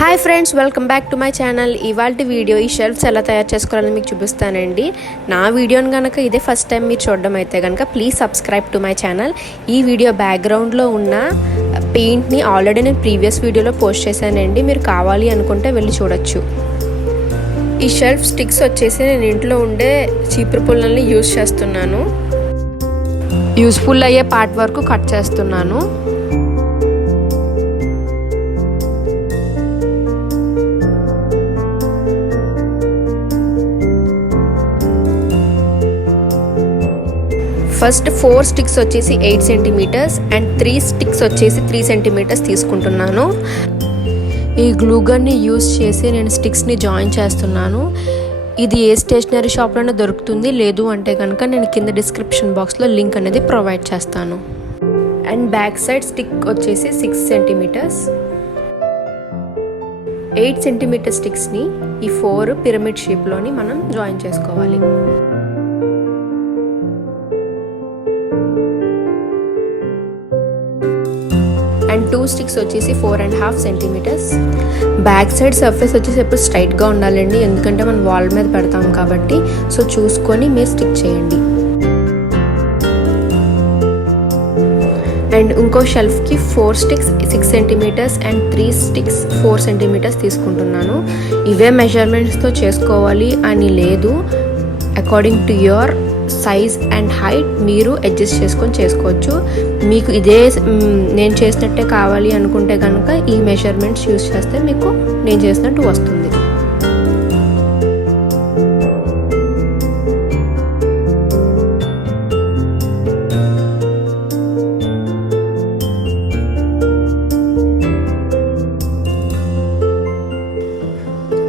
Hi friends, welcome back to my channel. ఇవాల్టి వీడియో ఈ షెల్ఫ్స్ ఎలా తయారు చేసుకోవాలని మీకు చూపిస్తానండి. నా వీడియోని కనుక ఇదే ఫస్ట్ టైం మీరు చూడడం అయితే కనుక please subscribe to my channel. ఈ వీడియో బ్యాక్గ్రౌండ్లో ఉన్న పెయింట్ని ఆల్రెడీ నేను ప్రీవియస్ వీడియోలో పోస్ట్ చేశానండి. మీరు కావాలి అనుకుంటే వెళ్ళి చూడొచ్చు. ఈ షెల్ఫ్ స్టిక్స్ వచ్చేసి నేను ఇంట్లో ఉండే చీపురు పుల్లల్ని యూజ్ చేస్తున్నాను. యూస్ఫుల్ అయ్యే పార్ట్ వరకు కట్ చేస్తున్నాను. ఫస్ట్ 4 స్టిక్స్ వచ్చేసి 8 సెంటీమీటర్స్ అండ్ 3 స్టిక్స్ వచ్చేసి 3 సెంటీమీటర్స్ తీసుకుంటున్నాను. ఈ గ్లూగన్ని యూజ్ చేసి నేను స్టిక్స్ని జాయిన్ చేస్తున్నాను. ఇది ఏ స్టేషనరీ షాప్లోనే దొరుకుతుంది. లేదు అంటే కనుక నేను కింద డిస్క్రిప్షన్ బాక్స్లో లింక్ అనేది ప్రొవైడ్ చేస్తాను. అండ్ బ్యాక్ సైడ్ స్టిక్ వచ్చేసి 6 సెంటీమీటర్స్. 8 సెంటీమీటర్ స్టిక్స్ని ఈ 4 పిరమిడ్ షేప్లోని మనం జాయిన్ చేసుకోవాలి. అండ్ 2 స్టిక్స్ వచ్చేసి 4.5 సెంటీమీటర్స్. బ్యాక్ సైడ్ సర్ఫేస్ వచ్చేసి ఎప్పుడు స్ట్రైట్గా ఉండాలండి, ఎందుకంటే మనం వాల్ మీద పెడతాం కాబట్టి. సో చూసుకొని మీరు స్టిక్ చేయండి. అండ్ ఇంకో షెల్ఫ్కి 4 sticks 6 centimetres and 3 sticks 4 centimetres తీసుకుంటున్నాను. ఇవే మెజర్మెంట్స్తో చేసుకోవాలి అని లేదు. According to your size and height మీరు అడ్జస్ట్ చేసుకొని చేసుకోవచ్చు. మీకు ఇదే నేను చేసినట్టే కావాలి అనుకుంటే కనుక ఈ మెజర్మెంట్స్ యూజ్ చేస్తే మీకు నేను చేసినట్టు వస్తుంది.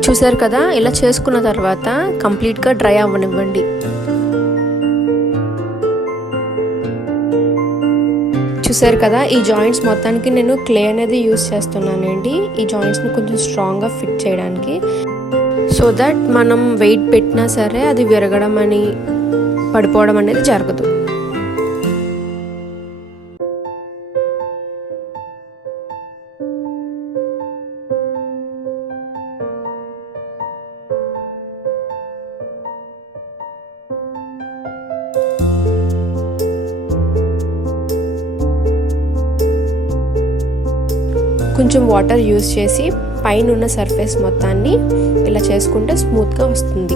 చూసారు కదా, ఇలా చేసుకున్న తర్వాత కంప్లీట్గా డ్రై అవ్వనివ్వండి. చూసారు కదా, ఈ జాయింట్స్ మొత్తానికి నేను క్లే అనేది యూజ్ చేస్తున్నానండి. ఈ జాయింట్స్ని కొంచెం స్ట్రాంగ్గా ఫిట్ చేయడానికి, సో దట్ మనం వెయిట్ పెట్టినా సరే అది విరగడం అని పడిపోవడం అనేది జరగదు. కొంచెం వాటర్ యూజ్ చేసి పైన ఉన్న సర్ఫేస్ మొత్తాన్ని ఇలా చేసుకుంటే స్మూత్గా వస్తుంది.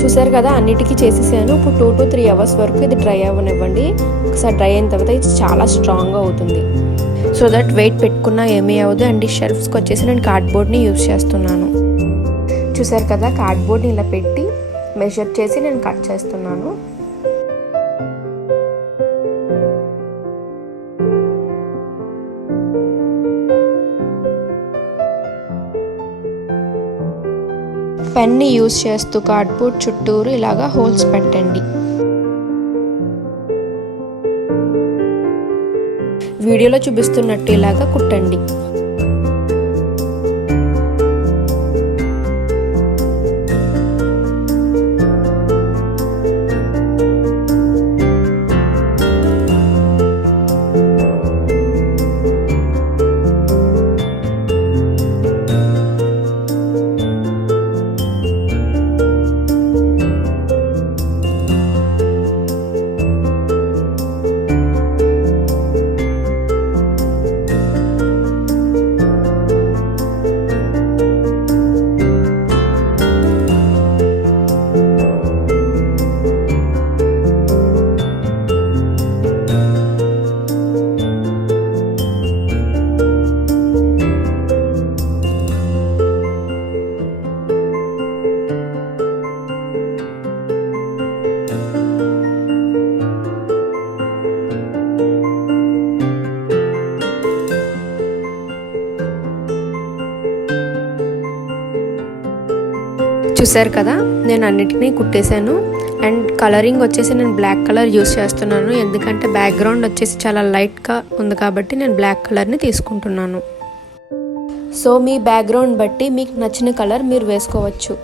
చూసారు కదా, అన్నిటికీ చేసేసాను. ఇప్పుడు 2 to 3 అవర్స్ వరకు ఇది డ్రై అవ్వనివ్వండి. ఒకసారి డ్రై అయిన తర్వాత ఇది చాలా స్ట్రాంగ్గా అవుతుంది. సో దట్ వెయిట్ పెట్టుకున్నా ఏమీ అవ్వదు. అండ్ ఈ షెల్ఫ్స్కి వచ్చేసి నేను కార్డ్బోర్డ్ని యూజ్ చేస్తున్నాను. చూసారు కదా, కార్డ్బోర్డ్ని ఇలా పెట్టి మెజర్ చేసి నేను కట్ చేస్తున్నాను. పెన్ని యూజ్ చేస్తూ కార్డ్బోర్డ్ చుట్టూరు ఇలాగా హోల్స్ పెట్టండి. వీడియోలో చూపిస్తున్నట్టు ఇలాగా కుట్టండి. చూసారు కదా, నేను అన్నిటినీ కుట్టేశాను. అండ్ కలరింగ్ వచ్చేసి నేను బ్లాక్ కలర్ యూస్ చేస్తున్నాను, ఎందుకంటే బ్యాక్గ్రౌండ్ వచ్చేసి చాలా లైట్గా ఉంది కాబట్టి నేను బ్లాక్ కలర్ని తీసుకుంటున్నాను. సో మీ బ్యాక్గ్రౌండ్ బట్టి మీకు నచ్చిన కలర్ మీరు వేసుకోవచ్చు.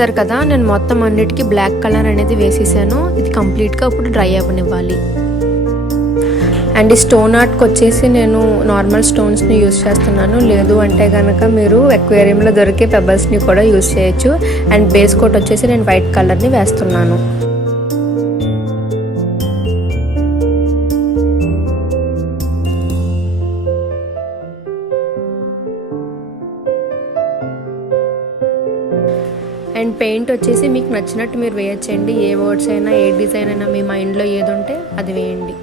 చూసారు కదా, నేను మొత్తం అన్నిటికీ బ్లాక్ కలర్ అనేది వేసేసాను. ఇది కంప్లీట్గా ఇప్పుడు డ్రై అవ్వనివ్వాలి. అండ్ ఈ స్టోన్ ఆర్ట్కి వచ్చేసి నేను నార్మల్ స్టోన్స్ని యూస్ చేస్తున్నాను. లేదు అంటే కనుక మీరు అక్వేరియంలో దొరికే పెబల్స్ని కూడా యూస్ చేయొచ్చు. అండ్ బేస్ కోట్ వచ్చేసి నేను వైట్ కలర్ని వేస్తున్నాను. అండ్ పెయింట్ వచ్చేసి మీకు నచ్చినట్టు మీరు వేయచ్చండి. ఏ వర్డ్స్ అయినా, ఏ డిజైన్ అయినా, మీ మైండ్లో ఏది ఉంటే అది వేయండి.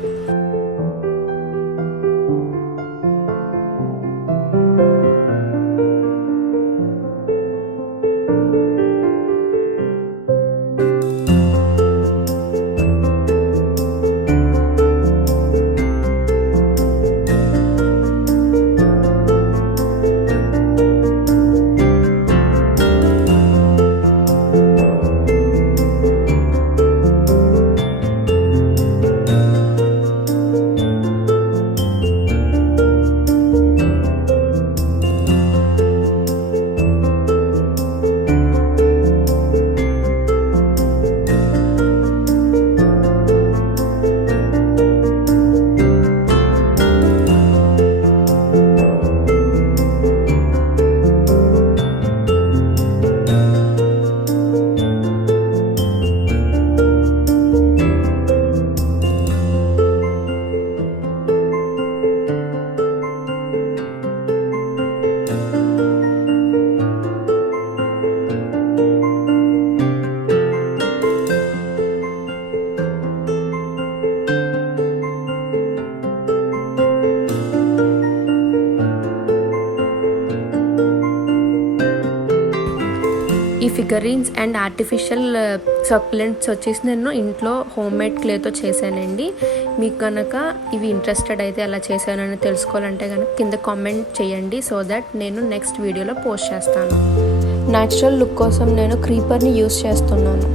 ఈ ఫిగరీన్స్ అండ్ ఆర్టిఫిషియల్ సక్యులెంట్స్ వచ్చేసి నేను ఇంట్లో హోమ్ మేడ్ క్లేతో చేశానండి. మీకు కనుక ఇవి ఇంట్రెస్టెడ్ అయితే ఎలా చేశానని తెలుసుకోవాలంటే కనుక కింద కామెంట్ చేయండి. సో దట్ నేను నెక్స్ట్ వీడియోలో పోస్ట్ చేస్తాను. న్యాచురల్ లుక్ కోసం నేను క్రీపర్ని యూస్ చేస్తున్నాను.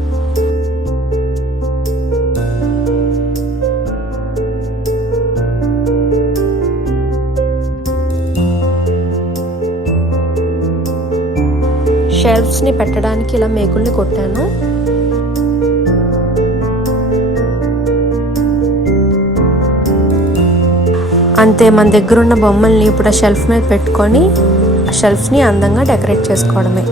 షెల్ఫ్స్ని పెట్టడానికి ఇలా మేకుల్ని కొట్టాను. అంతే, మన దగ్గర ఉన్న బొమ్మల్ని ఇప్పుడు ఆ షెల్ఫ్ మీద పెట్టుకొని ఆ షెల్ఫ్స్ని అందంగా డెకరేట్ చేసుకోవడమే.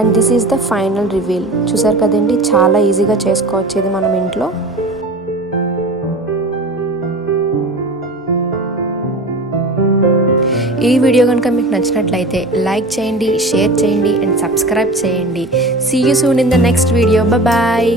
And this is the final reveal. చూసారు కదండి, చాలా ఈజీగా చేసుకోవచ్చు ఇది మనం ఇంట్లో. ఈ వీడియో కనుక మీకు నచ్చినట్లయితే లైక్ చేయండి, షేర్ చేయండి అండ్ సబ్స్క్రైబ్ చేయండి. See you soon in the next video. Bye.